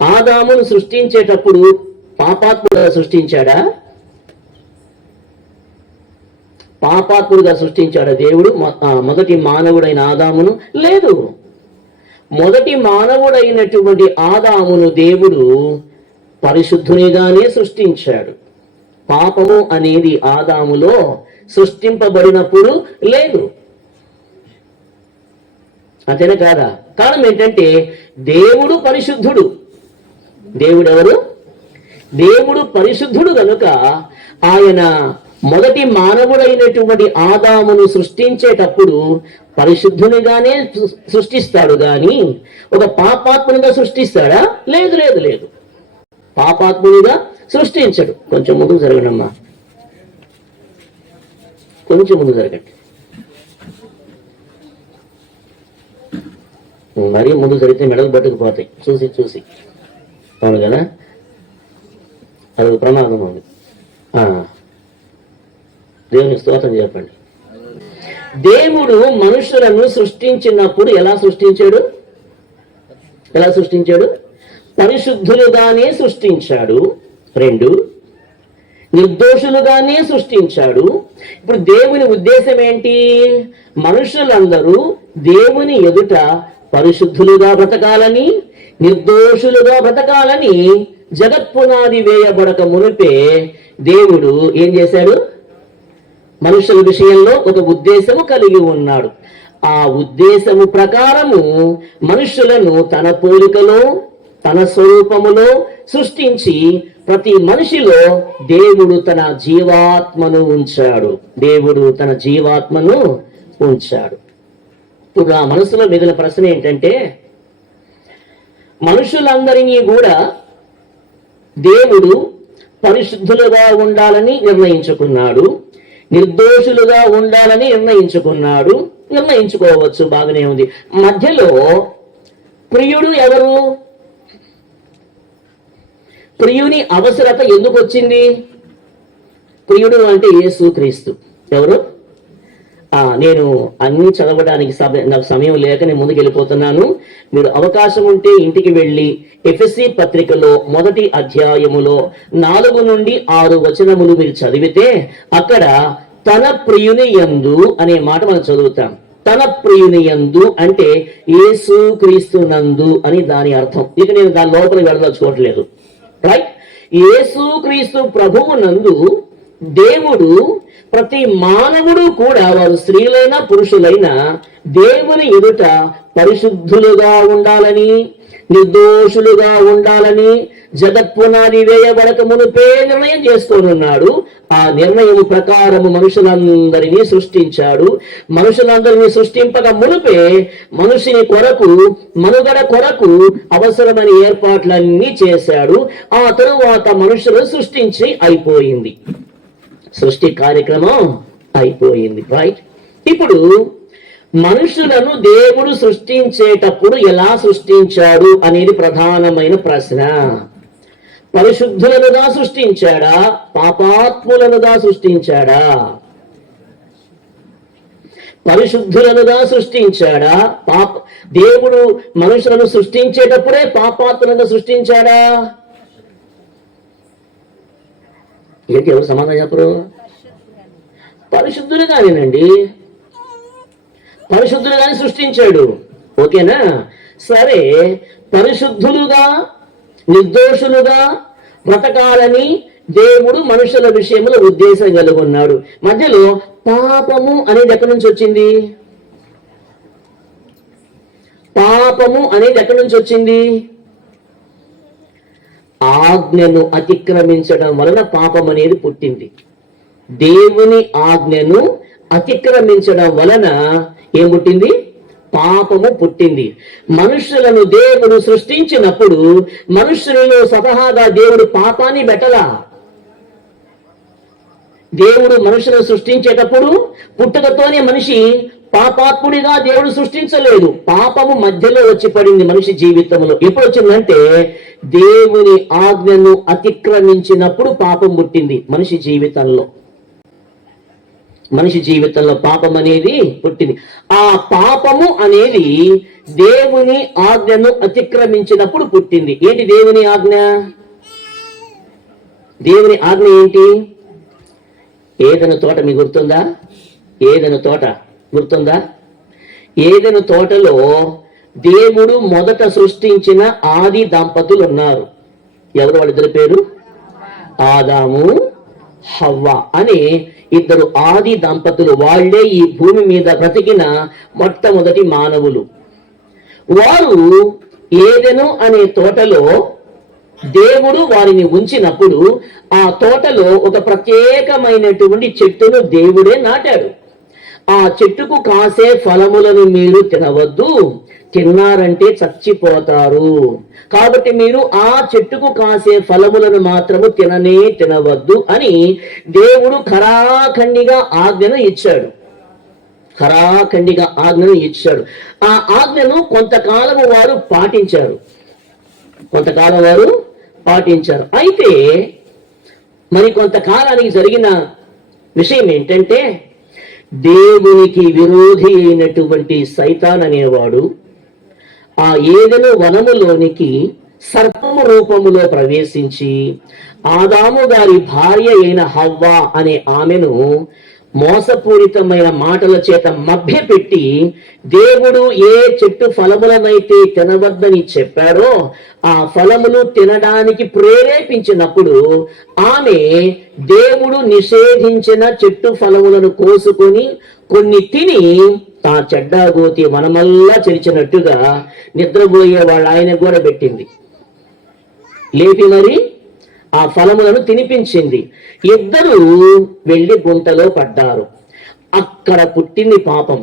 ఆదామును సృష్టించేటప్పుడు పాపాత్ముడుగా సృష్టించాడా? పాపాత్ముడుగా సృష్టించాడా దేవుడు మొదటి మానవుడైన ఆదామును? లేదు. మొదటి మానవుడైనటువంటి ఆదామును దేవుడు పరిశుద్ధునిగానే సృష్టించాడు. పాపము అనేది ఆదాములో సృష్టింపబడినప్పుడు లేదు. అంతేనా కాదా? కారణం ఏంటంటే దేవుడు పరిశుద్ధుడు. దేవుడు ఎవరు? దేవుడు పరిశుద్ధుడు కనుక ఆయన మొదటి మానవుడైనటువంటి ఆదామును సృష్టించేటప్పుడు పరిశుద్ధునిగానే సృష్టిస్తాడు గాని ఒక పాపాత్మునిగా సృష్టిస్తాడా? లేదు లేదు లేదు, పాపాత్మునిగా సృష్టించడు. కొంచెం ముందుకు జరగనమ్మా, కొంచెం ముందు జరగండి. మరీ ముందు జరిగితే మెడలు పట్టుకుపోతాయి చూసి చూసి. అవును కదా, అది ప్రమాదం ఉంది. దేవుని స్తోత్రం చెప్పండి. దేవుడు మనుషులను సృష్టించినప్పుడు ఎలా సృష్టించాడు? ఎలా సృష్టించాడు? పరిశుద్ధులుగానే సృష్టించాడు. 2, నిర్దోషులుగానే సృష్టించాడు. ఇప్పుడు దేవుని ఉద్దేశం ఏంటి? మనుషులందరూ దేవుని ఎదుట పరిశుద్ధులుగా బ్రతకాలని, నిర్దోషులుగా బ్రతకాలని జగత్పునాది వేయబడక మునిపే దేవుడు ఏం చేశాడు? మనుషుల విషయంలో ఒక ఉద్దేశము కలిగి ఉన్నాడు. ఆ ఉద్దేశము ప్రకారము మనుషులను తన పోలికలో తన స్వరూపములో సృష్టించి ప్రతి మనిషిలో దేవుడు తన జీవాత్మను ఉంచాడు. దేవుడు తన జీవాత్మను ఉంచాడు. ఇప్పుడు ఆ మనసులో మిగిలిన ప్రశ్న ఏంటంటే, మనుషులందరినీ కూడా దేవుడు పరిశుద్ధులుగా ఉండాలని నిర్ణయించుకున్నాడు, నిర్దోషులుగా ఉండాలని నిర్ణయించుకున్నాడు. నిర్ణయించుకోవచ్చు, బాగానే ఉంది. మధ్యలో ప్రియుడు ఎవరు? ప్రియుని అవసరత ఎందుకు వచ్చింది? ప్రియుడు అంటే యేసుక్రీస్తు. ఎవరు? నేను అన్ని చదవడానికి నాకు సమయం లేక నేను ముందుకు వెళ్ళిపోతున్నాను. మీరు అవకాశం ఉంటే ఇంటికి వెళ్ళి ఎఫెసీ పత్రికలో 1వ అధ్యాయములో 4 నుండి 6 వచనములు మీరు చదివితే అక్కడ తన ప్రియుని యందు అనే మాట మనం చదువుతాం. తన ప్రియుని యందు అంటే యేసుక్రీస్తు నందు అని దాని అర్థం. ఇక నేను దాని లోపలికి వెళ్ళదలుచుకోవట్లేదు. రైట్? యేసుక్రీస్తు ప్రభువు నందు దేవుడు ప్రతి మానవుడు కూడా, వారు స్త్రీలైనా పురుషులైనా, దేవుని ఎదుట పరిశుద్ధులుగా ఉండాలని, నిర్దోషులుగా ఉండాలని జగత్పునాది వేయబడక మునిపే నిర్ణయం చేసుకొనున్నాడు. ఆ నిర్ణయం ప్రకారము మనుషులందరినీ సృష్టించాడు. మనుషులందరినీ సృష్టింపక మునిపే మనుషుని కొరకు, మనుగడ కొరకు అవసరమైన ఏర్పాట్లన్నీ చేశాడు. ఆ తరువాత మనుషులను సృష్టించి అయిపోయింది. సృష్టి కార్యక్రమం అయిపోయింది. రైట్? ఇప్పుడు మనుషులను దేవుడు సృష్టించేటప్పుడు ఎలా సృష్టించాడు అనేది ప్రధానమైన ప్రశ్న. పరిశుద్ధులనుగా సృష్టించాడా? పాపాత్ములనుగా సృష్టించాడా? పరిశుద్ధులనుగా సృష్టించాడా? దేవుడు మనుషులను సృష్టించేటప్పుడే పాపాత్ములను సృష్టించాడా? ఏంటి, ఎవరు సమాధానం చెప్పరు? పరిశుద్ధులుగానేనండి, పరిశుద్ధులుగానే సృష్టించాడు. ఓకేనా? సరే, పరిశుద్ధులుగా నిర్దోషులుగా బ్రతకాలని దేవుడు మనుషుల విషయంలో ఉద్దేశం కలిగి ఉన్నాడు. మధ్యలో పాపము అనేది ఎక్కడి నుంచి వచ్చింది? పాపము అనేది ఎక్కడి నుంచి వచ్చింది? ఆజ్ఞను అతిక్రమించడం వలన పాపం అనేది పుట్టింది. దేవుని ఆజ్ఞను అతిక్రమించడం వలన ఏం పుట్టింది? పాపము పుట్టింది. మనుషులను దేవుడు సృష్టించినప్పుడు మనుషులలో స్వతహాగా దేవుడు పాపాన్ని పెట్టలా. దేవుడు మనుషులను సృష్టించేటప్పుడు పుట్టుకతోనే మనిషి పాపాత్ముడిగా దేవుడు సృష్టించలేదు. పాపము మధ్యలో వచ్చి పడింది మనిషి జీవితంలో. ఎప్పుడు వచ్చిందంటే దేవుని ఆజ్ఞను అతిక్రమించినప్పుడు పాపం పుట్టింది మనిషి జీవితంలో. మనిషి జీవితంలో పాపం అనేది పుట్టింది. ఆ పాపము అనేది దేవుని ఆజ్ఞను అతిక్రమించినప్పుడు పుట్టింది. ఏంటి దేవుని ఆజ్ఞ? దేవుని ఆజ్ఞ ఏంటి? ఏదైనా తోట మీకు గుర్తుందా? ఏదైనా తోట గుర్తుందా? ఏదైనా తోటలో దేవుడు మొదట సృష్టించిన ఆది దంపతులు ఉన్నారు. ఎవరు వాళ్ళిద్దరి పేరు? ఆదాము హవ్వ అనే ఇద్దరు ఆది దంపతులు. వాళ్లే ఈ భూమి మీద బ్రతికిన మొట్టమొదటి మానవులు. వారు ఏదెను అనే తోటలో దేవుడు వారిని ఉంచినప్పుడు ఆ తోటలో ఒక ప్రత్యేకమైనటువంటి చెట్టును దేవుడే నాటాడు. ఆ చెట్టుకు కాసే ఫలములను మీరు తినవద్దు, తిన్నారంటే చచ్చిపోతారు, కాబట్టి మీరు ఆ చెట్టుకు కాసే ఫలములను మాత్రము తినవద్దు అని దేవుడు ఖరాఖండిగా ఆజ్ఞను ఇచ్చాడు. ఖరాఖండిగా ఆజ్ఞను ఇచ్చాడు. ఆ ఆజ్ఞను కొంతకాలము వారు పాటించారు. అయితే మరి కొంతకాలానికి జరిగిన విషయం ఏంటంటే, దేవునికి విరోధి అయినటువంటి సైతాన్ అనేవాడు ఆ ఏదెను వనములోనికి సర్పము రూపములో ప్రవేశించి ఆదాము గారి భార్య అయిన హవ్వ అనే ఆమెను మోసపూరితమైన మాటల చేత మభ్యపెట్టి, దేవుడు ఏ చెట్టు ఫలములనైతే తినవద్దని చెప్పారో ఆ ఫలములు తినడానికి ప్రేరేపించినప్పుడు ఆమె దేవుడు నిషేధించిన చెట్టు ఫలములను కోసుకొని కొన్ని తిని ఆ చెడ్డాగోతి వనమల్లా చెరిచినట్టుగా నిద్రపోయే వాళ్ళ ఆయన కూడా పెట్టింది. లేపి మరి ఆ ఫలములను తినిపించింది. ఇద్దరు వెళ్లి గుంటలో పడ్డారు. అక్కడ పుట్టింది పాపం.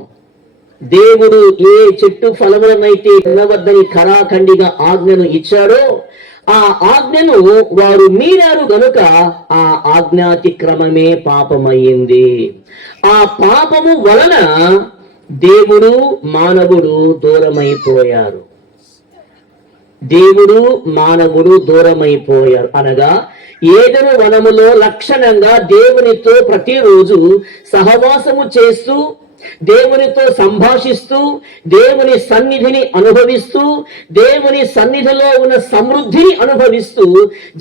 దేవుడు ఏ చెట్టు ఫలములనైతే తినవద్దని ఖరాఖండిగా ఆజ్ఞను ఇచ్చాడో ఆ ఆజ్ఞను వారు మీరారు గనుక ఆ ఆజ్ఞాతిక్రమమే పాపమయ్యింది. ఆ పాపము వలన దేవుడు మానవుడు దూరమైపోయారు. అనగా ఏదెను వనములో లక్షణంగా దేవునితో ప్రతిరోజు సహవాసము చేస్తూ, దేవునితో సంభాషిస్తూ, దేవుని సన్నిధిని అనుభవిస్తూ, దేవుని సన్నిధిలో ఉన్న సమృద్ధిని అనుభవిస్తూ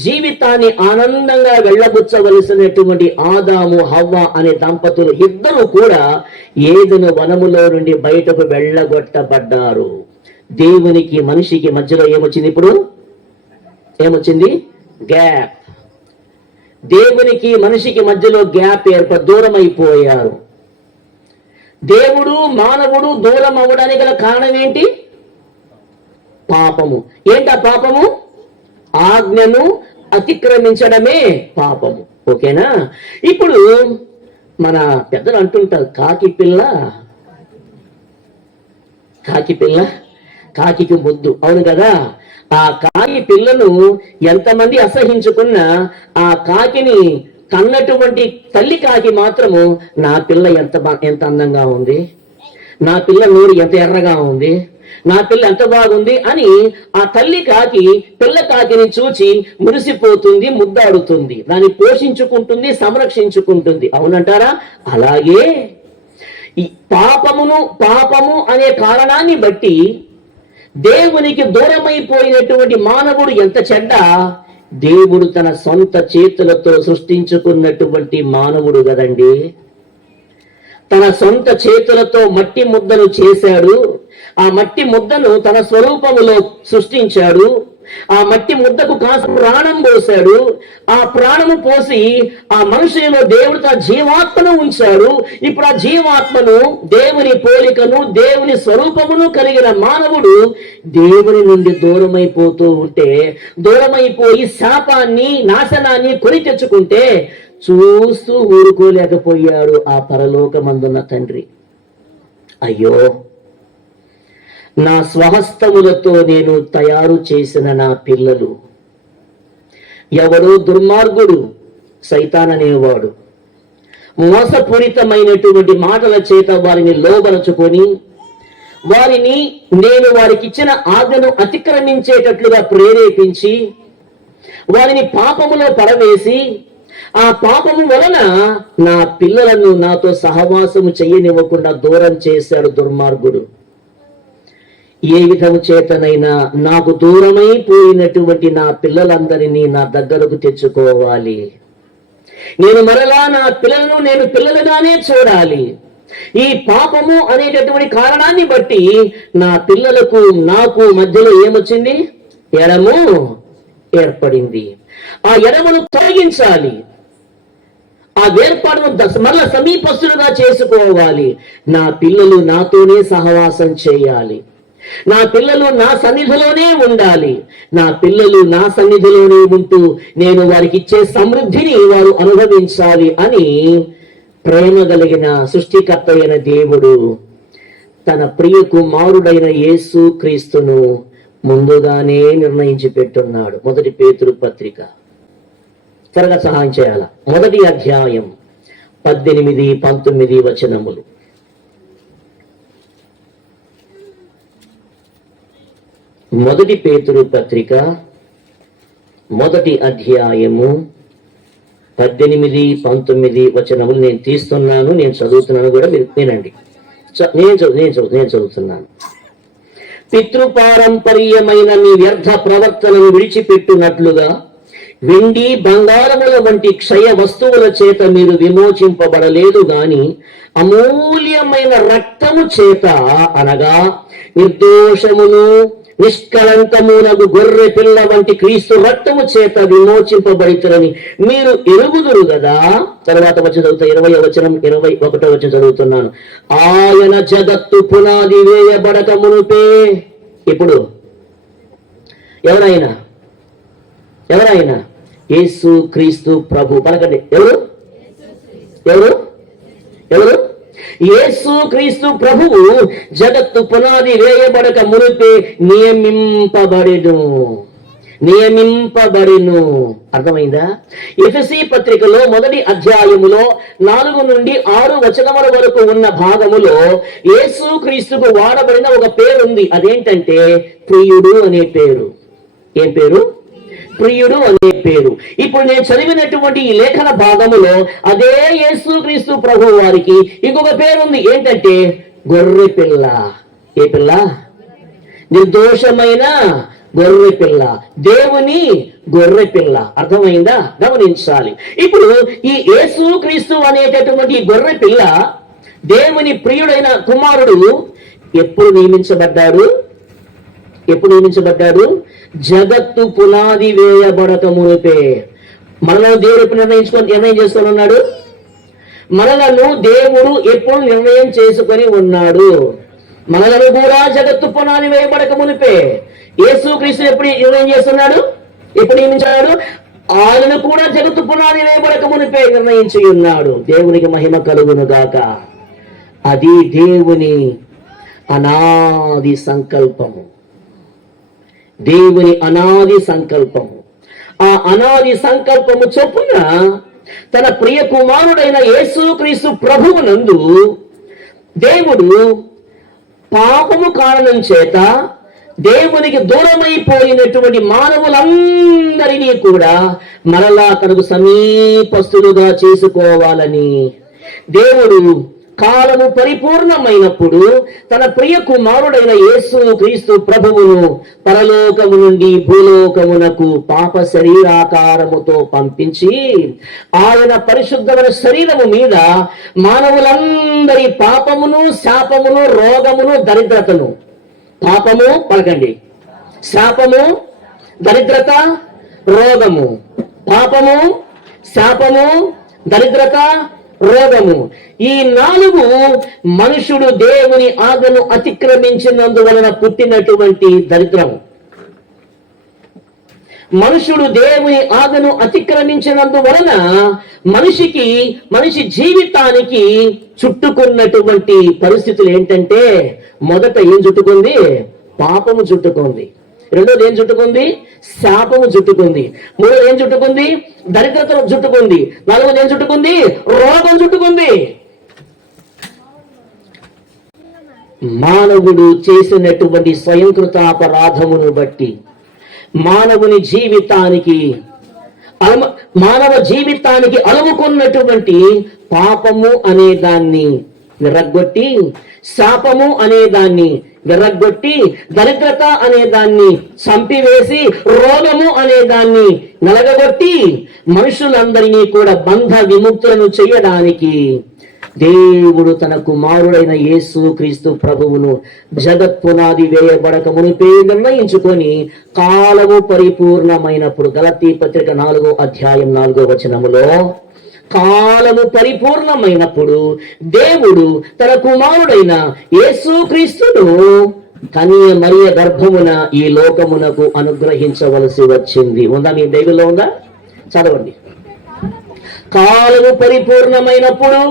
జీవితాన్ని ఆనందంగా వెళ్ళబుచ్చవలసినటువంటి ఆదాము హవ్వ అనే దంపతులు ఇద్దరు కూడా ఏదెను వనములో నుండి బయటకు వెళ్ళగొట్టబడ్డారు. దేవునికి మనిషికి మధ్యలో ఏమొచ్చింది? ఇప్పుడు ఏమొచ్చింది? గ్యాప్. దేవునికి మనిషికి మధ్యలో గ్యాప్ దూరం అయిపోయారు. దేవుడు మానవుడు దూరం అవ్వడానికి గల కారణం ఏంటి? పాపము. ఏంటా పాపము? ఆజ్ఞను అతిక్రమించడమే పాపము. ఓకేనా? ఇప్పుడు మన పెద్దలు అంటుంటారు, కాకి పిల్ల కాకికి ముద్దు. అవును కదా? ఆ కాకి పిల్లను ఎంతమంది అసహించుకున్నా ఆ కాకిని కన్నటువంటి తల్లి కాకి మాత్రము నా పిల్ల ఎంత అందంగా ఉంది, నా పిల్ల నోరు ఎంత ఎర్రగా ఉంది, నా పిల్ల ఎంత బాగుంది అని ఆ తల్లి కాకి పిల్ల కాకిని చూచి మురిసిపోతుంది, ముద్దాడుతుంది, దాన్ని పోషించుకుంటుంది, సంరక్షించుకుంటుంది. అవునంటారా? అలాగే ఈ పాపము అనే కారణాన్ని బట్టి దేవునికి దూరమైపోయినటువంటి మానవుడు ఎంత చెడ్డ, దేవుడు తన సొంత చేతులతో సృష్టించుకున్నటువంటి మానవుడు కదండి. తన సొంత చేతులతో మట్టి ముద్దను చేశాడు. ఆ మట్టి ముద్దను తన స్వరూపములో సృష్టించాడు. ఆ మట్టి ముద్దకు కాస్త ప్రాణం పోశాడు. ఆ ప్రాణము పోసి ఆ మనుషులలో దేవుడు తన జీవాత్మను ఉంచాడు. ఇప్పుడు ఆ జీవాత్మను, దేవుని పోలికను, దేవుని స్వరూపమును కలిగిన మానవుడు దేవుని నుండి దూరమైపోతూ ఉంటే, దూరమైపోయి శాపాన్ని, నాశనాన్ని కొని తెచ్చుకుంటే చూస్తూ ఊరుకోలేకపోయాడు ఆ పరలోకమందున్న తండ్రి. అయ్యో, నా స్వహస్తములతో నేను తయారు చేసిన నా పిల్లలు, ఎవడో దుర్మార్గుడు సైతాన్ అనేవాడు మోసపూరితమైనటువంటి మాటల చేత వారిని లోబరచుకొని, వారిని నేను వారికి ఇచ్చిన ఆజ్ఞను అతిక్రమించేటట్లుగా ప్రేరేపించి, వారిని పాపములో పడవేసి, ఆ పాపము వలన నా పిల్లలను నాతో సహవాసము చెయ్యనివ్వకుండా దూరం చేశాడు దుర్మార్గుడు. ఏ విధము చేతనైనా నాకు దూరమైపోయినటువంటి నా పిల్లలందరినీ నా దగ్గరకు తెచ్చుకోవాలి. నేను మరలా నా పిల్లలను నేను పిల్లలుగానే చూడాలి. ఈ పాపము అనేటటువంటి కారణాన్ని బట్టి నా పిల్లలకు నాకు మధ్యలో ఏమొచ్చింది? ఎడము ఏర్పడింది. ఆ ఎడమును తొలగించాలి. ఆ వేర్పాటును మరలా సమీపస్తులుగా చేసుకోవాలి. నా పిల్లలు నాతోనే సహవాసం చేయాలి. నా పిల్లలు నా సన్నిధిలోనే ఉండాలి. నా పిల్లలు నా సన్నిధిలోనే ఉంటూ నేను వారికి ఇచ్చే సమృద్ధిని వారు అనుభవించాలి అని ప్రేమ కలిగిన సృష్టికర్త అయిన దేవుడు తన ప్రియ కుమారుడైన యేసు క్రీస్తును ముందుగానే నిర్ణయించి పెట్టున్నాడు. 1 పేతురు పత్రిక, త్వరగా సహాయం చేయాల, 1వ అధ్యాయం 18, 19 వచనములు. 1 పేతురు పత్రిక 1వ అధ్యాయము 18, 19 వచనములు నేను తీస్తున్నాను, నేను చదువుతున్నాను కూడా, మీరు వినండి. నేను చదువుతున్నాను. పితృపారంపర్యమైన మీ వ్యర్థ ప్రవర్తనను విడిచిపెట్టునట్లుగా వెండి బంగారముల వంటి క్షయ వస్తువుల చేత మీరు విమోచింపబడలేదు గాని అమూల్యమైన రక్తము చేత, అనగా నిర్దోషమును నిష్కళంకమునగు గొర్రె పిల్ల వంటి క్రీస్తు రక్తము చేత విమోచింపబడితురని మీరు ఎరుగుదురు కదా. తర్వాత వచ్చి చదువుతా 20వ వచనం, 21వ వచనం చదువుతున్నాను. ఆయన జగత్తు పునాది వేయబడక మునుపే, ఇప్పుడు ఎవరైనా యేసు క్రీస్తు ప్రభు, పలకండి. ఎవరు? యేసు క్రీస్తు ప్రభువు జగత్తు పునాది వేయబడక మునిపే నియమింపబడిను. అర్థమైందా? ఎఫెసీ పత్రికలో 1వ అధ్యాయములో 4 నుండి 6 వచనముల వరకు ఉన్న భాగములో యేసు క్రీస్తుకు వాడబడిన ఒక పేరు ఉంది. అదేంటంటే ప్రియుడు అనే పేరు. ఏం పేరు? ప్రియుడు అనే పేరు. ఇప్పుడు నేను చదివినటువంటి ఈ లేఖన భాగములో అదే యేసుక్రీస్తు ప్రభు వారికి ఇంకొక పేరు ఉంది. ఏంటంటే గొర్రె పిల్ల. ఏ పిల్ల? నిర్దోషమైన గొర్రె పిల్ల, దేవుని గొర్రె పిల్ల. అర్థమైందా? గమనించాలి. ఇప్పుడు ఈ యేసుక్రీస్తు అనేటటువంటి గొర్రె పిల్ల, దేవుని ప్రియుడైన కుమారుడు ఎప్పుడు నియమించబడ్డాడు? జగత్తు పునాది వేయబడక మునిపే. మనలో దేవుడు ఎప్పుడు నిర్ణయం చేసుకొని ఉన్నాడు? మనలను దేవుడు ఎప్పుడు నిర్ణయం చేసుకొని ఉన్నాడు? మనలను కూడా జగత్తు పునాది వేయబడక మునిపే. యేసుక్రీస్తు ఎప్పుడు నిర్ణయం చేస్తున్నాడు? ఎప్పుడు నియమించాడు? ఆయనను కూడా జగత్తు పునాది వేయబడక మునిపే నిర్ణయించి ఉన్నాడు. దేవునికి మహిమ కలుగును గాక. అది దేవుని అనాది సంకల్పము. దేవుని అనాది సంకల్పము. ఆ అనాది సంకల్పము చొప్పున తన ప్రియ కుమారుడైన యేసుక్రీస్తు ప్రభువునందు దేవుడు పాపము కారణం చేత దేవునికి దూరమైపోయినటువంటి మానవులందరినీ కూడా మరలా తనకు సమీపస్తులుగా చేసుకోవాలని దేవుడు కాలము పరిపూర్ణమైనప్పుడు తన ప్రియ కుమారుడైన యేసు క్రీస్తు ప్రభువును పరలోకము నుండి భూలోకమునకు పాప శరీరాకారముతో పంపించి ఆయన పరిశుద్ధమైన శరీరము మీద మానవులందరి పాపమును, శాపమును, రోగమును, దరిద్రతను, పాపము పలకండి, శాపము, దరిద్రత, రోగము, పాపము, శాపము, దరిద్రత, రోగము, ఈ 4 మనుషుడు దేవుని ఆజ్ఞను అతిక్రమించినందువలన పుట్టినటువంటి దరిద్రము. మనుషుడు దేవుని ఆజ్ఞను అతిక్రమించినందువలన మనిషి జీవితానికి చుట్టుకున్నటువంటి పరిస్థితులు ఏంటంటే, మొదట ఏం చుట్టుకుంది? పాపము చుట్టుకుంది. రెండోది ఏం చుట్టుకుంది? శాపము చుట్టుకుంది. మూడోది ఏం చుట్టుకుంది? దరిద్రత చుట్టుకుంది. నాలుగోది ఏం చుట్టుకుంది? రోగం చుట్టుకుంది. మానవుడు చేసినటువంటి స్వయంకృత అపరాధమును బట్టి మానవుని జీవితానికి మానవ జీవితానికి అలుముకున్నటువంటి పాపము అనే దాన్ని విరగ్గొట్టి, శాపము అనే దాన్ని విరగ్గొట్టి, దరిద్రత అనే దాన్ని చంపివేసి, రోగము అనే దాన్ని నలగగొట్టి, మనుషులందరినీ కూడా బంధ విముక్తులను చేయడానికి దేవుడు తన కుమారుడైన యేసు క్రీస్తు ప్రభువును జగత్పునాది వేయబడక మునిపే నిర్ణయించుకొని కాలము పరిపూర్ణమైనప్పుడు, గలతీ పత్రిక 4వ అధ్యాయం 4వ వచనములో, కాలము పరిపూర్ణమైనప్పుడు దేవుడు తన కుమారుడైన యేసు క్రీస్తును కన్య మరియ గర్భమున ఈ లోకమునకు అనుగ్రహించవలసి వచ్చింది. ఉందా మీ బైబిల్లో? ఉందా? చదవండి. కాలము పరిపూర్ణమైనప్పుడు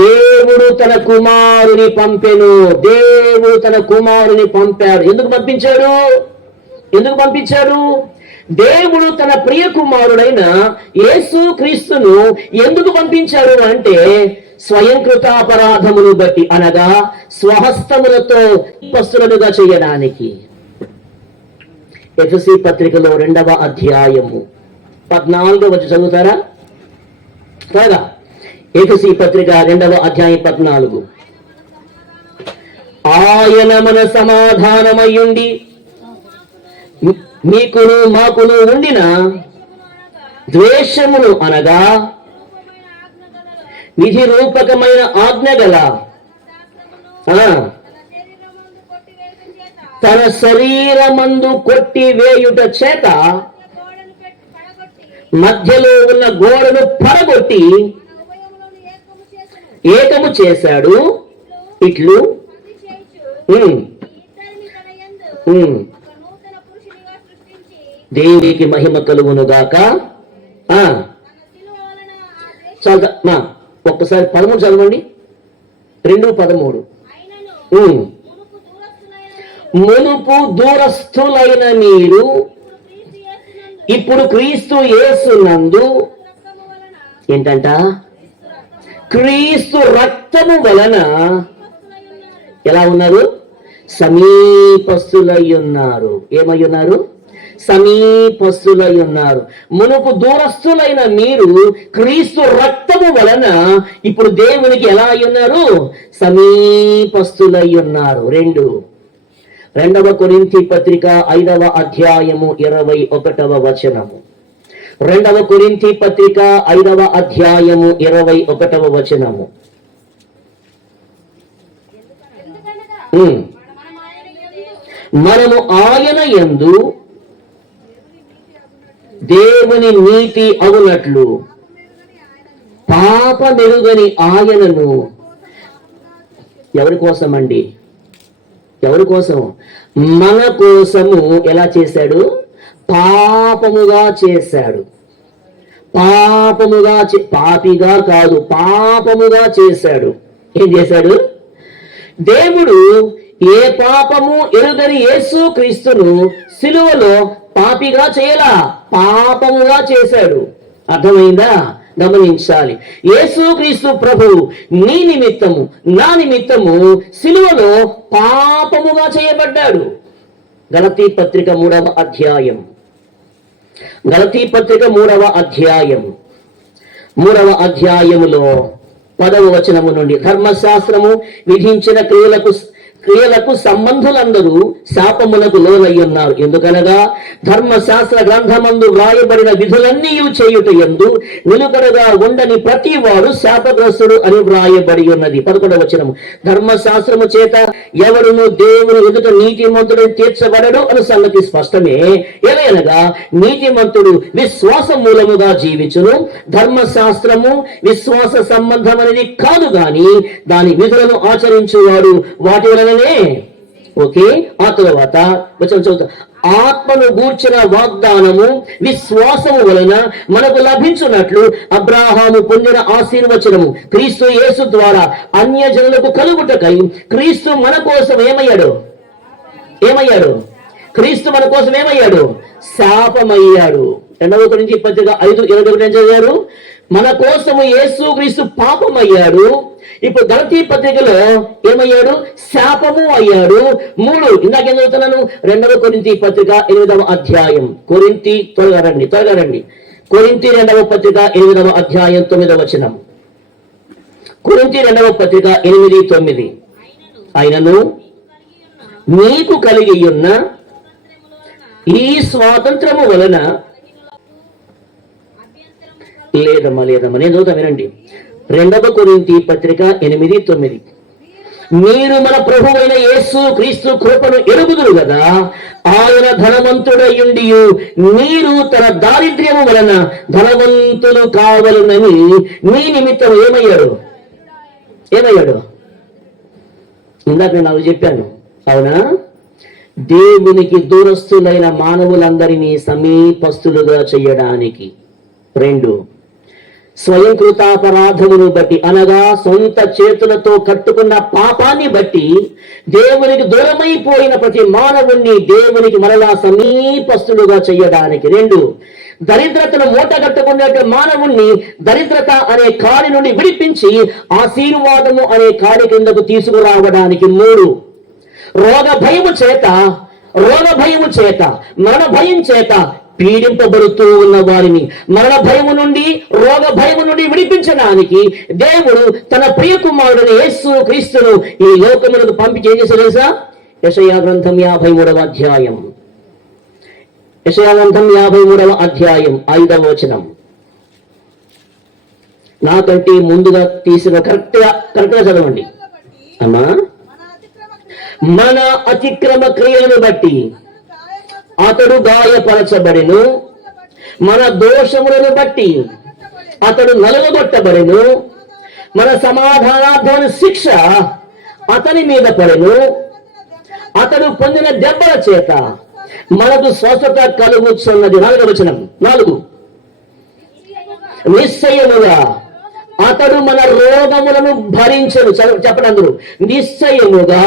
దేవుడు తన కుమారుని పంపెను. దేవుడు తన కుమారుని పంపాడు. ఎందుకు పంపించాడు? దేవుడు తన ప్రియ కుమారుడైన యేసు క్రీస్తును ఎందుకు పంపించాడు అంటే, స్వయంకృతాపరాధమును బట్టి, అనగా స్వహస్తములతో పస్తులుగా చేయడానికి. ఎఫెసీ పత్రికలో 2వ అధ్యాయము 14వ వచనం చదువుతారా? కాగా ఎఫెసీ పత్రిక 2వ అధ్యాయం 14. ఆయన మన సమాధానమయ్యుండి మీకును మాకును ఉండిన ద్వేషమును, అనగా విధి రూపకమైన ఆజ్ఞగల తన శరీరమందు కొట్టి వేయుట చేత మధ్యలో ఉన్న గోడను పడగొట్టి ఏకము చేశాడు. ఇట్లు దేవునికి మహిమ కలుగునుగాక. ఒక్కసారి 13 చదవండి. 2:13. మునుపు దూరస్థులైన మీరు ఇప్పుడు క్రీస్తు యేసునందు ఏంటంట? క్రీస్తు రక్తము వలన ఎలా ఉన్నారు? సమీపస్తులై ఉన్నారు. ఏమై ఉన్నారు? సమీపస్తులై ఉన్నారు. మునుపు దూరస్తులైన మీరు క్రీస్తు రక్తము వలన ఇప్పుడు దేవునికి ఎలా అయి ఉన్నారు? సమీపస్తులై ఉన్నారు. 2వ కొరింథీ పత్రిక 5వ అధ్యాయము 21వ వచనము. 2వ కొరింథీ పత్రిక 5వ అధ్యాయము 21వ వచనము. మనము ఆయన యందు దేవుని నీతి అగునట్లు పాపమెరుగని ఆయనను, ఎవరి కోసం అండి? ఎవరి కోసం? మన కోసము ఎలా చేశాడు? పాపముగా చేశాడు. పాపిగా కాదు, పాపముగా చేశాడు. ఏం చేశాడు? దేవుడు ఏ పాపము ఎరుగని యేసు క్రీస్తును సిలువలో పాపిగా చేయలా, పాపముగా చేశాడు. అర్థమైందా? గమనించాలి. యేసు క్రీస్తు ప్రభువు నీ నిమిత్తము, నా నిమిత్తము సిలువలో పాపముగా చేయబడ్డాడు. గలతీ పత్రిక 3వ అధ్యాయం. గలతీ పత్రిక 3వ అధ్యాయం 3వ అధ్యాయములో 10వ వచనము నుండి, ధర్మశాస్త్రము విధించిన క్రియలకు సంబంధులందరూ శాపములకు లోనై ఉన్నారు. ఎందుకనగా ధర్మశాస్త్ర గ్రంథమందు వ్రాయబడిన విధులన్నీ చేయుట యందు నిలుకడగా ఉండని ప్రతి వాడు శాపగ్రస్తుడు అని వ్రాయబడి ఉన్నది. 11వ వచనము, ధర్మశాస్త్రము చేత ఎవరును దేవుని ఎదుట నీతిమంతుడు తీర్చబడడు అను సంగతి స్పష్టమే. ఏలయనగా నీతిమంతుడు విశ్వాస మూలముగా జీవించును. ధర్మశాస్త్రము విశ్వాస సంబంధమనేది కాదు గాని దాని విధులను ఆచరించువాడు వాటి వలన. ఓకే, ఆ తర్వాత వచనం చదువుతా. ఆత్మను గూర్చిన వాగ్దానము విశ్వాసము వలన మనకు లభించున్నట్లు అబ్రాహాము పొందిన ఆశీర్వచనము క్రీస్తు యేసు ద్వారా అన్యజనులకు కలుగుటకై క్రీస్తు మన కోసం ఏమయ్యాడు? క్రీస్తు మన కోసం ఏమయ్యాడు? శాపమయ్యాడు. 2వ కొరింథీ పత్రిక 5:21 చదివారు. మన కోసము యేసు క్రీస్తు పాపమయ్యాడు. ఇప్పుడు గలతీ పత్రికలో ఏమయ్యాడు? శాపము అయ్యాడు. 3 ఇందాకేం చదువుతున్నాను? 2 కొరింథీ పత్రిక 8వ అధ్యాయం. కొరింథీ త్వరగా రండి. కొరింథీ 2వ పత్రిక 8వ అధ్యాయం 9వ వచనం. కొరింథీ 2వ పత్రిక 8-9. ఆయనను నీకు కలిగి ఉన్న ఈ స్వాతంత్రము వలన లేదమ్మా నేను చదువుతా వినండి. 2 కొరింథీ పత్రిక 8-9. మీరు మన ప్రభువైన యేసు క్రీస్తు కృపను ఎరుగుదురు కదా, ఆయన ధనవంతుడయుండి మీరు తన దారిద్ర్యము వలన ధనవంతులు కావాలనని మీ నిమిత్తం ఏమయ్యాడు? ఇందాక నేను చెప్పాను, అవునా? దేవునికి దూరస్తులైన మానవులందరినీ సమీపస్తులుగా చేయడానికి. 2 స్వయంకృతాపరాధమును బట్టి, అనగా సొంత చేతులతో కట్టుకున్న పాపాన్ని బట్టి దేవునికి దూరమైపోయిన ప్రతి మానవుణ్ణి దేవునికి మరలా సమీపస్తులుగా చేయడానికి. 2 దరిద్రతను మూటగట్టుకునే మానవుణ్ణి దరిద్రత అనే కాడి నుండి విడిపించి ఆశీర్వాదము అనే కాడి కిందకు తీసుకురావడానికి. 3 రోగ భయము చేత మరణ భయం చేత పీడింపబడుతూ ఉన్న వారిని మరణ భయము నుండి, రోగ భయము నుండి విడిపించడానికి దేవుడు తన ప్రియ కుమారుడిని యేసు క్రీస్తును ఈ లోకములకు పంపి ఏం చేశారు తెలుసా? యెషయా గ్రంథం 53వ అధ్యాయం. యెషయా గ్రంథం 53వ అధ్యాయం 5వ వచనం. నాకంటే ముందుగా తీసిన కరెక్ట్గా చదవండి అమ్మా. మన అతిక్రమ క్రియలను బట్టి అతడు గాయపరచబడెను, మన దోషములను బట్టి అతడు నలుగగొట్టబడెను, మన సమాధానార్థమైన శిక్ష అతని మీద పడెను, అతడు పొందిన దెబ్బల చేత మనకు స్వస్థత కలుగుచున్నది. 4వ వచనం. 4 నిశ్చయముగా అతడు మన రోగములను భరించెను. చెప్పండి అందరూ, నిశ్చయముగా.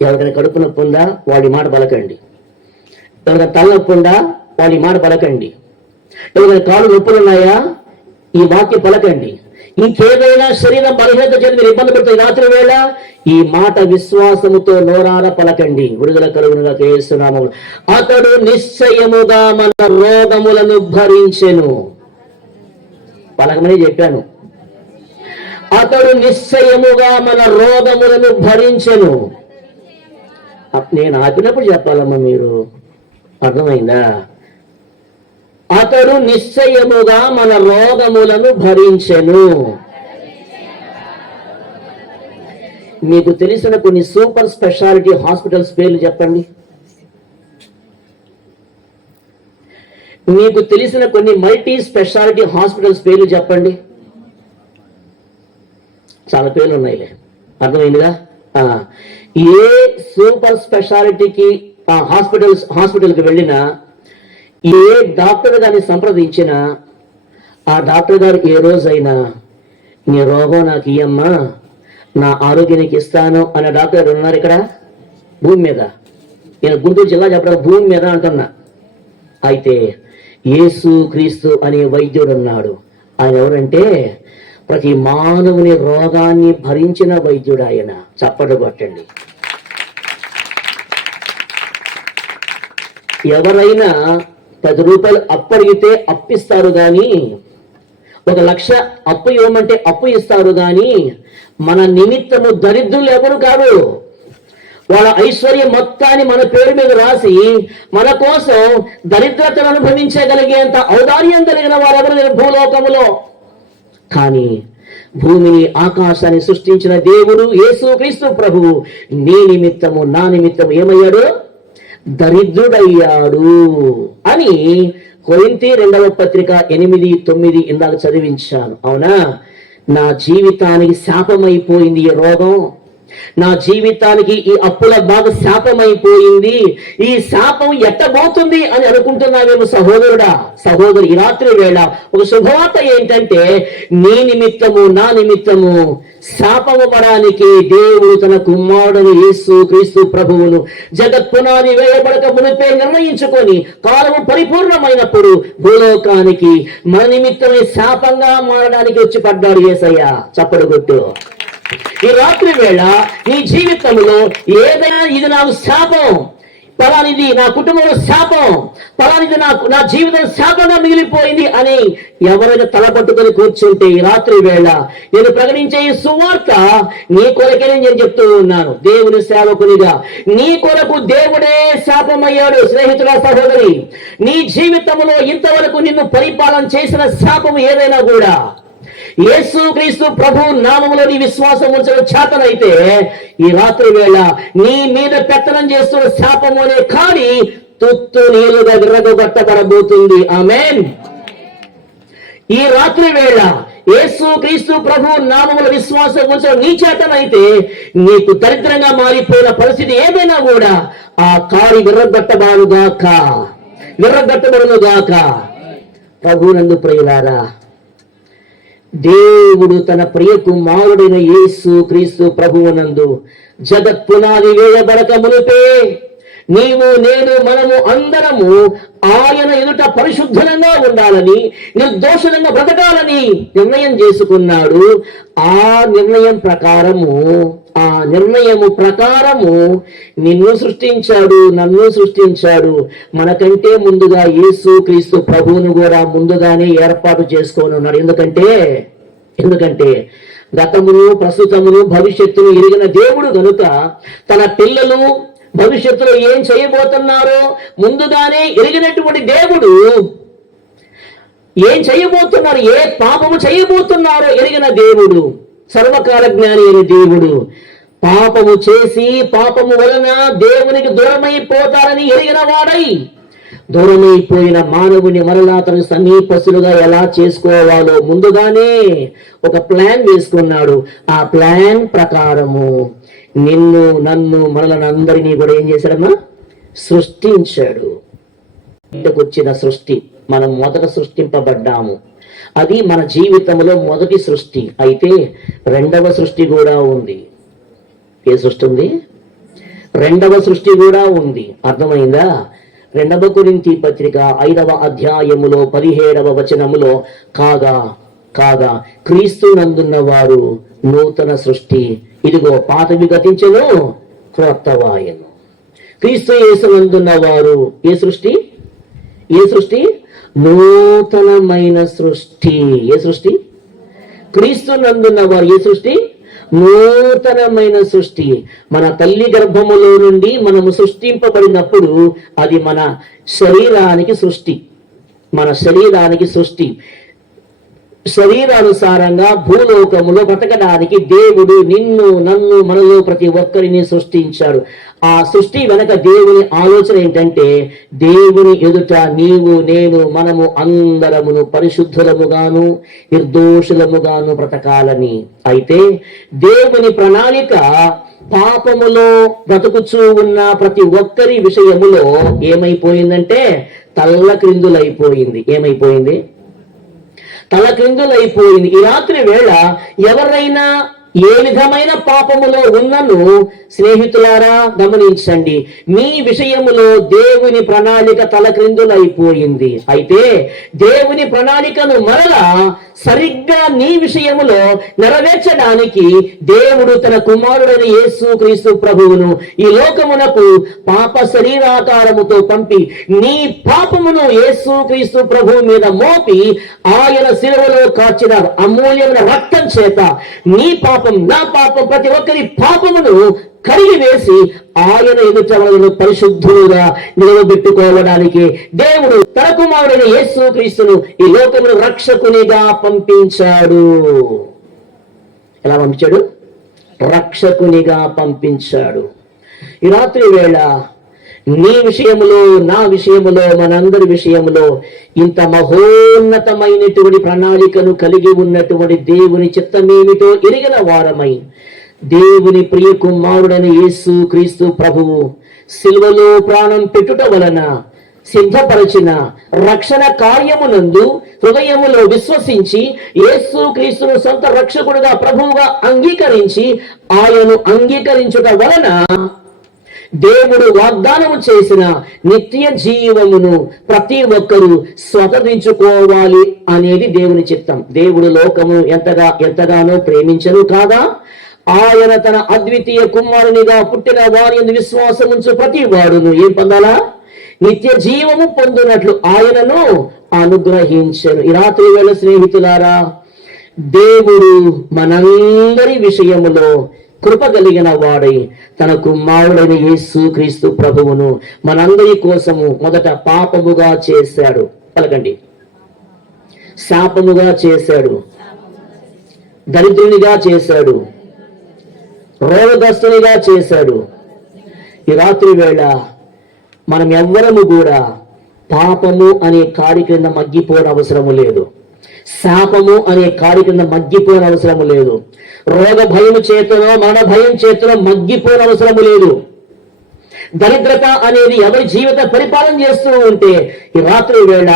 ఎవరికైనా కడుపు నొప్పి ఉందా? వాడి మాట పలకండి. ఎవరికైనా తలనొప్పి ఉందా? వాడి మాట పలకండి. ఎవరికైనా కాళ్ళు నొప్పులు ఉన్నాయా? ఈ వాక్యం పలకండి. ఇంకేదైనా శరీరం బలహీనత చేత మీరు ఇబ్బంది పడుతుంది రాత్రి వేళ, ఈ మాట విశ్వాసముతో నోరార పలకండి. విడుదల కలుగునుగా యేసునామములో. అతడు నిశ్చయముగా మన రోగములను భరించెను. పలకమని చెప్పాను. అతడు నిశ్చయముగా మన రోగములను భరించెను. నేను ఆపినప్పుడు చెప్పాలమ్మా, మీరు అర్థమైందా? అతడు నిశ్చయముగా మన రోగములను భరించెను. మీకు తెలిసిన కొన్ని సూపర్ స్పెషాలిటీ హాస్పిటల్స్ పేర్లు చెప్పండి. మీకు తెలిసిన కొన్ని మల్టీ స్పెషాలిటీ హాస్పిటల్స్ పేర్లు చెప్పండి. చాలా పేర్లు ఉన్నాయిలే, అర్థమైందిగా? ఏ సూపర్ స్పెషాలిటీకి హాస్పిటల్కి వెళ్ళినా, ఏ డాక్టర్ గారిని సంప్రదించినా, ఆ డాక్టర్ గారు ఏ రోజైనా నీ రోగం నాకు ఇయ్యమ్మా, నా ఆరోగ్యానికి ఇస్తాను అనే డాక్టర్ గారు ఉన్నారు ఇక్కడ భూమి మీద. నేను గుంటూరు జిల్లా చెప్పడం భూమి మీద అంటున్నా. అయితే యేసు క్రీస్తు అనే వైద్యుడు ఉన్నాడు. ఆయన ఎవరంటే ప్రతి మానవుని రోగాన్ని భరించిన వైద్యుడు ఆయన. చప్పట్లు కొట్టండి. ఎవరైనా 10 రూపాయలు అప్పు అడిగితే అప్పిస్తారు గాని, 1 లక్ష అప్పు ఇవ్వమంటే అప్పు ఇస్తారు గాని, మన నిమిత్తము దరిద్రులు ఎవరు కాదు. వాళ్ళ ఐశ్వర్యం మొత్తాన్ని మన పేరు మీద రాసి మన కోసం దరిద్రతను అనుభవించగలిగేంత ఔదార్యం కలిగిన వారెవరు లేరు భూలోకములో. కానీ భూమిని ఆకాశాన్ని సృష్టించిన దేవుడు యేసు క్రీస్తు ప్రభువు నీ నిమిత్తము నా నిమిత్తము ఏమయ్యాడు? దరిద్రుడయ్యాడు అని కొరింథీ 2వ పత్రిక 8-9 ఇందాక చదివించాను. అవునా? నా జీవితానికి శాపమైపోయింది ఈ రోగం. నా జీవితానికి ఈ అప్పుల బాధ శాపమైపోయింది, ఈ శాపం ఎట్టబోతుంది అని అనుకుంటున్నావేమో సహోదరుడా, సహోదరు, ఈ రాత్రి వేళ ఒక శుభవార్త ఏంటంటే నీ నిమిత్తము నా నిమిత్తము శాపమవడానికి దేవుడు తన కుమారుడు యేసు క్రీస్తు ప్రభువును జగత్ పునాది వేయబడక మునిపే నిర్ణయించుకొని కాలము పరిపూర్ణమైనప్పుడు భూలోకానికి మన నిమిత్తమే శాపంగా మారడానికి వచ్చి పడ్డాడు యేసయ్య. చప్పడు కొట్టు. ఈ రాత్రి వేళ నీ జీవితంలో ఏదైనా ఇది నాకు శాపం, పలానిది నా కుటుంబంలో శాపం, పలానిది నా జీవితం శాపంగా మిగిలిపోయింది అని ఎవరైనా తలపట్టుకొని కూర్చుంటే ఈ రాత్రి వేళ నేను ప్రకటించే ఈ సువార్త నీ కొరకే నేను చెప్తూ ఉన్నాను. దేవుని సేవకునిగా నీ కొరకు దేవుడే శాపమయ్యాడు. స్నేహితుల, సహోదరి, నీ జీవితంలో ఇంతవరకు నిన్ను పరిపాలన చేసిన శాపం ఏదైనా కూడా యేసు క్రీస్తు ప్రభు నామములో నీ విశ్వాసం ఉంచడం చేతనైతే ఈ రాత్రి వేళ నీ మీద పెత్తనం చేస్తున్న శాపము అనే కాని తుత్తు నీలుగా విర్రగొట్టబడబోతుంది. ఆమేన్. ఈ రాత్రి వేళ యేసు క్రీస్తు ప్రభు నామముల విశ్వాసం ఉంచడం నీ చేతనైతే నీకు దరిద్రంగా మారిపోయిన పరిస్థితి ఏదైనా కూడా ఆ కాడి విర్రగొట్టబడుగాక, విర్రగొట్టబడుగాక. ప్రభునందు ప్రియులారా, దేవుడు తన ప్రియ కుమారుడైన యేసు క్రీస్తు ప్రభువునందు జగత్ పునాది వేయబడక మునిపే నీవు నేను మనము అందరము ఆయన ఎదుట పరిశుద్ధంగా ఉండాలని, నిర్దోషంగా బ్రతకాలని నిర్ణయం చేసుకున్నాడు. ఆ నిర్ణయము ప్రకారము నిన్ను సృష్టించాడు, నన్ను సృష్టించాడు. మనకంటే ముందుగా యేసు క్రీస్తు ప్రభువును కూడా ముందుగానే ఏర్పాటు చేసుకొని ఉన్నాడు. ఎందుకంటే గతమును, ప్రస్తుతమును, భవిష్యత్తును ఎరిగిన దేవుడు గనుక తన పిల్లలు భవిష్యత్తులో ఏం చేయబోతున్నారో ముందుగానే ఎరిగినటువంటి దేవుడు ఏం చేయబోతున్నారు, ఏ పాపము చేయబోతున్నారో ఎరిగిన దేవుడు, సర్వకాల జ్ఞాని అయిన దేవుడు, పాపము చేసి పాపము వలన దేవునికి దూరమైపోతారని ఎరిగిన వాడై దూరమైపోయిన మానవుని మరలా తన సమీపస్తులుగా ఎలా చేసుకోవాలో ముందుగానే ఒక ప్లాన్ వేసుకున్నాడు. ఆ ప్లాన్ ప్రకారము నిన్ను, నన్ను, మనలందరినీ కూడా ఏం చేశాడమ్మా? సృష్టించాడు. వచ్చిన సృష్టి, మనం మొదట సృష్టింపబడ్డాము. అది మన జీవితంలో మొదటి సృష్టి. అయితే రెండవ సృష్టి కూడా ఉంది. ఏ సృష్టి ఉంది? రెండవ సృష్టి కూడా ఉంది. అర్థమైందా? 2 కొరింథీ పత్రిక 5వ అధ్యాయములో 17వ వచనములో కాగా క్రీస్తు నందున్న వారు నూతన సృష్టి, ఇదిగో పాతవి గతించెను, క్రొత్తవాయెను. క్రీస్తు యేసునందున్న వారు ఏ సృష్టి? నూతనమైన సృష్టి. ఏ సృష్టి? క్రీస్తు నందున్న వారు ఏ సృష్టి? నూతనమైన సృష్టి. మన తల్లి గర్భములో నుండి మనము సృష్టింపబడినప్పుడు అది మన శరీరానికి సృష్టి. శరీరానుసారంగా భూలోకములో బ్రతకడానికి దేవుడు నిన్ను, నన్ను, మనలో ప్రతి ఒక్కరిని సృష్టించాడు. ఆ సృష్టి వెనక దేవుని ఆలోచన ఏంటంటే దేవుని ఎదుట నీవు, నేను, మనము అందరమును పరిశుద్ధులముగాను నిర్దోషులముగాను బ్రతకాలని. అయితే దేవుని ప్రణాళిక పాపములో బ్రతుకుచూ ఉన్న ప్రతి ఒక్కరి విషయములో ఏమైపోయిందంటే తల్లక్రిందులైపోయింది. తలక్రిందులైపోయింది. ఈ రాత్రి వేళ ఎవరైనా ఏ విధమైన పాపములో ఉన్నను స్నేహితులారా గమనించండి, మీ విషయములో దేవుని ప్రణాళిక తలక్రిందులైపోయింది. అయితే దేవుని ప్రణాళికను మరలా సరిగ్గా నీ విషయములో నెరవేర్చడానికి దేవుడు తన కుమారుడైన యేసు క్రీస్తు ప్రభువును ఈ లోకమునకు పాప శరీరాకారముతో పంపి నీ పాపమును యేసు క్రీస్తు ప్రభువు మీద మోపి ఆయన శిలువలో కాచిన అమూల్యమైన రక్తం చేత నీ పాపం, నా పాపం, ప్రతి ఒక్కరి పాపమును కడిగి వేసి ఆయన ఎదుట మనలను పరిశుద్ధులుగా నిలవబెట్టుకోవడానికి దేవుడు తన కుమారుడైన యేసు క్రీస్తును ఈ లోకమును రక్షకునిగా పంపించాడు. ఎలా పంపించాడు? రక్షకునిగా పంపించాడు. ఈ రాత్రి వేళ నీ విషయములో, నా విషయములో, మనందరి విషయములో ఇంత మహోన్నతమైనటువంటి ప్రణాళికను కలిగి ఉన్నటువంటి దేవుని చిత్తమేమిటో ఎరిగిన వారమై దేవుని ప్రియ కుమారుడైన యేసు క్రీస్తు ప్రభువు సిలువలో ప్రాణం పెట్టుట వలన సిద్ధపరచిన రక్షణ కార్యమునందు హృదయములో విశ్వసించి యేసు క్రీస్తును సొంత రక్షకుడుగా ప్రభువుగా అంగీకరించి ఆయనను అంగీకరించుట వలన దేవుడు వాగ్దానము చేసిన నిత్య జీవమును ప్రతి ఒక్కరూ స్వతంత్రించుకోవాలి అనేది దేవుని చిత్తం. దేవుడు లోకము ఎంతగానో ప్రేమించను కాదా, ఆయన తన అద్వితీయ కుమారునిగా పుట్టిన వారి యందు విశ్వాసముంచు ప్రతి వాడును ఏం పొందాలా? నిత్య జీవము పొందునట్లు ఆయనను అనుగ్రహించను. ఈ రాత్రి వేళ స్నేహితులారా, దేవుడు మనందరి విషయములో కృప కలిగిన వాడై తన కుమారుడైన యేసు క్రీస్తు ప్రభువును మనందరి కోసము మొదట పాపముగా చేశాడు. పలకండి, శాపముగా చేశాడు, దరిద్రునిగా చేశాడు, రోగగ్రస్తునిగా చేశాడు. ఈ రాత్రి వేళ మనం ఎవ్వరము కూడా పాపము అనే కాడి క్రింద మగ్గిపోని అవసరము లేదు, శాపము అనే కాడి కింద మగ్గిపోయిన అవసరము లేదు, రోగ భయము చేతనో మరణ భయం చేతనో మగ్గిపోయిన అవసరము లేదు. దరిద్రత అనేది ఎవరి జీవిత పరిపాలన చేస్తూ ఉంటే ఈ రాత్రి వేళ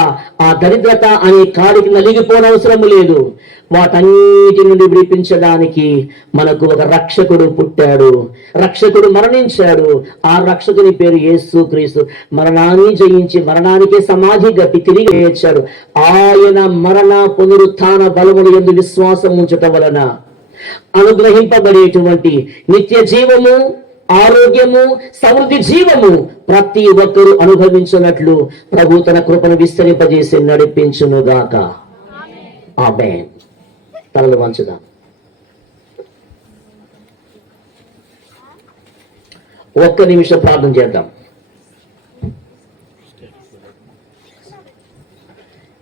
ఆ దరిద్రత అనే కాడికి నలిగిపోని అవసరము లేదు. వాటన్నిటి నుండి విడిపించడానికి మనకు ఒక రక్షకుడు పుట్టాడు, రక్షకుడు మరణించాడు. ఆ రక్షకుని పేరు యేసు క్రీస్తు. మరణాన్ని జయించి మరణానికే సమాధి గట్టి తిరిగి లేచాడు. ఆయన మరణ పునరుత్థాన బలములు యందు విశ్వాసం ఉంచటం వలన అనుగ్రహింపబడేటువంటి నిత్య జీవము, ఆరోగ్యము, సమృద్ధి జీవము ప్రతి ఒక్కరూ అనుభవించినట్లు ప్రభు తన కృపను విస్తరింపజేసి నడిపించునుగాక. ఆమేన్. తలలు వంచుదాం. ఒక్క నిమిషం ప్రార్థన చేద్దాం.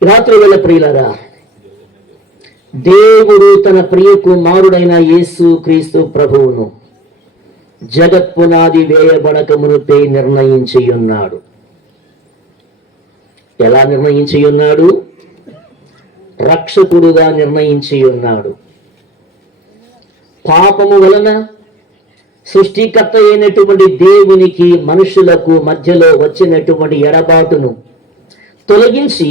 రాత్రి వేళ ప్రియులారా, దేవుడు తన ప్రియ కుమారుడైన యేసు క్రీస్తు ప్రభువును జగత్పునాది వేయబడక మునుపే నిర్ణయించి ఉన్నాడు. ఎలా నిర్ణయించి ఉన్నాడు? రక్షకుడుగా నిర్ణయించి ఉన్నాడు. పాపము వలన సృష్టికర్త అయినటువంటి దేవునికి మనుషులకు మధ్యలో వచ్చినటువంటి ఎడబాటును తొలగించి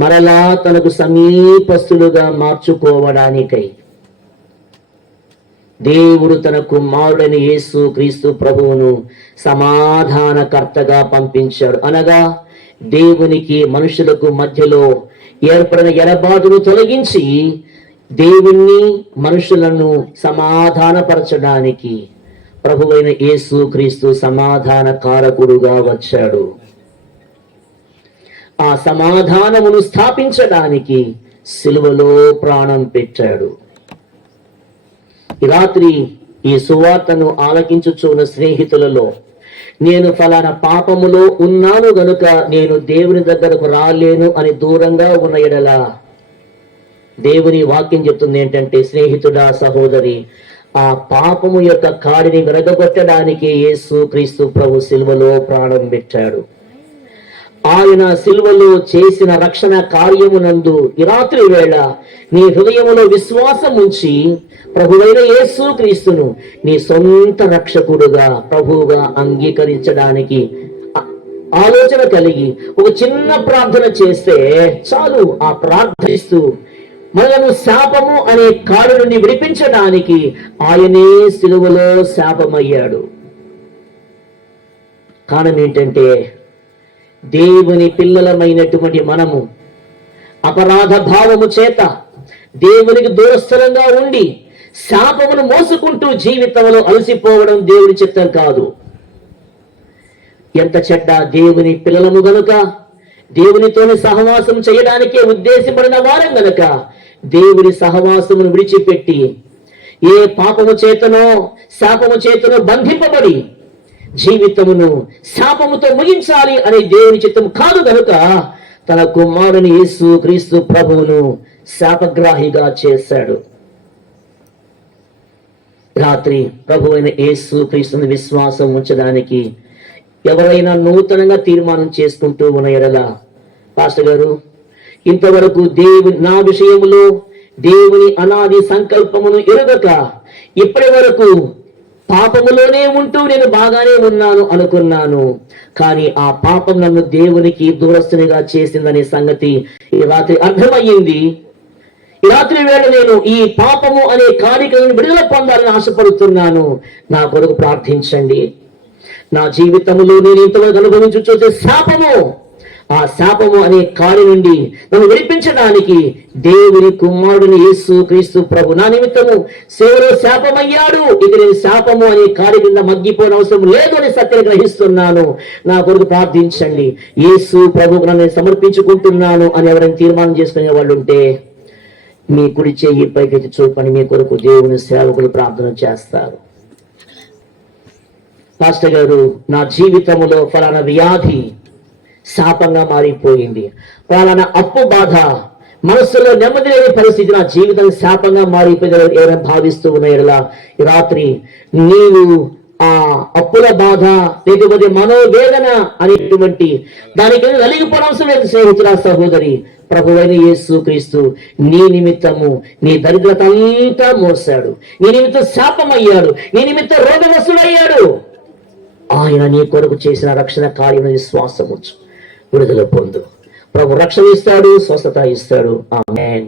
మరలా తనకు సమీపస్తులుగా మార్చుకోవడానికై దేవుడు తన కుమారుడైన యేసు క్రీస్తు ప్రభువును సమాధానకర్తగా పంపించాడు. అనగా దేవునికి మనుషులకు మధ్యలో ఏర్పడిన ఎడబాటును తొలగించి దేవుణ్ణి మనుషులను సమాధానపరచడానికి ప్రభువైన యేసు క్రీస్తు సమాధాన కారకుడుగా వచ్చాడు. ఆ సమాధానమును స్థాపించడానికి సిలువలో ప్రాణం పెట్టాడు. ఈ రాత్రి ఈ సువార్తను ఆలకించుచున్న స్నేహితులలో నేను ఫలానా పాపములో ఉన్నాను గనుక నేను దేవుని దగ్గరకు రాలేను అని దూరంగా ఉన్న ఎడల దేవుని వాక్యం చెప్తుంది ఏంటంటే, స్నేహితుడా, సహోదరి, ఆ పాపము యొక్క కాడిని విరగొట్టడానికి యేసు క్రీస్తు ప్రభు సిలువలో ప్రాణం పెట్టాడు. ఆయన సిలువలో చేసిన రక్షణ కార్యమునందు ఈ రాత్రి వేళ నీ హృదయములో విశ్వాసం ఉంచి ప్రభువైన యేసు క్రీస్తును నీ సొంత రక్షకుడుగా ప్రభువుగా అంగీకరించడానికి ఆలోచన కలిగి ఒక చిన్న ప్రార్థన చేస్తే చాలు. ఆ ప్రార్థిస్తూ మనలను శాపము అనే కాడు నుండి విడిపించడానికి ఆయనే సిలువలో శాపమయ్యాడు. కారణం ఏంటంటే, దేవుని పిల్లలమైనటువంటి మనము అపరాధ భావము చేత దేవునికి దూరస్థలంగా ఉండి శాపమును మోసుకుంటూ జీవితంలో అలసిపోవడం దేవుని చిత్తం కాదు. ఎంత చెడ్డ దేవుని పిల్లలము గనుక, దేవునితోని సహవాసం చేయడానికే ఉద్దేశపడిన వారం గనుక దేవుని సహవాసమును విడిచిపెట్టి ఏ పాపము చేతనో శాపము చేతనో బంధింపబడి జీవితమును శాపముతో ముగించాలి అనే దేవుని చిత్తం కాదు గనుక తన కుమారుని యేసు క్రీస్తు ప్రభువును శాపగ్రాహిగా చేశాడు. రాత్రి ప్రభువైన యేసు క్రీస్తుని విశ్వాసం ఉంచడానికి ఎవరైనా నూతనంగా తీర్మానం చేసుకుంటూ ఉన్న ఎడల, పాస్టర్ గారు, ఇంతవరకు నా విషయములో దేవుని అనాది సంకల్పమును ఎరుగక ఇప్పటి వరకు పాపములోనే ఉంటూ నేను బాగానే ఉన్నాను అనుకున్నాను, కానీ ఆ పాపం నన్ను దేవునికి దూరస్తునిగా చేసిందనే సంగతి ఈ రాత్రి అర్థమయ్యింది. ఈ రాత్రి వేళ నేను ఈ పాపము అనే కార్యక్రమం విడుదల పొందాలని ఆశపడుతున్నాను. నా కొరకు ప్రార్థించండి. నా జీవితంలో నేను ఇంతవరకు అనుభవించే శాపము, ఆ శాపము అనే కాడి నుండి నన్ను విడిపించడానికి దేవుని కుమారుడిని యేసు క్రీస్తు ప్రభు నా నిమిత్తము సేవలో శాపమయ్యాడు. ఇక నేను శాపము అనే కాడి కింద మగ్గిపోయిన అవసరం లేదు అని సత్యం గ్రహిస్తున్నాను. నా కొరకు ప్రార్థించండి. యేసు ప్రభుకు నన్ను సమర్పించుకుంటున్నాను అని ఎవరైనా తీర్మానం చేసుకునే వాళ్ళు ఉంటే మీ కుడి చేయి పైకెత్తి చూపని మీ కొరకు దేవుని సేవకులు ప్రార్థన చేస్తారు. పాస్టర్ గారు, నా జీవితంలో ఫలానా వ్యాధి శాపంగా మారిపోయింది, ఫలానా అప్పు బాధ, మనస్సులో నెమ్మది లేని పరిస్థితి నా జీవితం శాపంగా మారిపోయింది ఎవరైనా భావిస్తూ ఉన్నాయలా ఈ రాత్రి నీవు ఆ అప్పుల బాధ లేకపోతే మనోవేదన అనేటువంటి దానికి నలిగిపోవడం లేదు. స్నేహితుల సహోదరి, ప్రభువైన యేసు క్రీస్తు నీ నిమిత్తము నీ దరిద్రత అంతా మోసాడు, నీ నిమిత్తం శాపమయ్యాడు, నీ నిమిత్తం రోగవస్తుడయ్యాడు. ఆయన నీ కొరకు చేసిన రక్షణ కార్యం విశ్వాసము విడుదల పొందు. ప్రభు రక్షణ ఇస్తాడు, స్వస్థత ఇస్తాడు. ఆమేన్.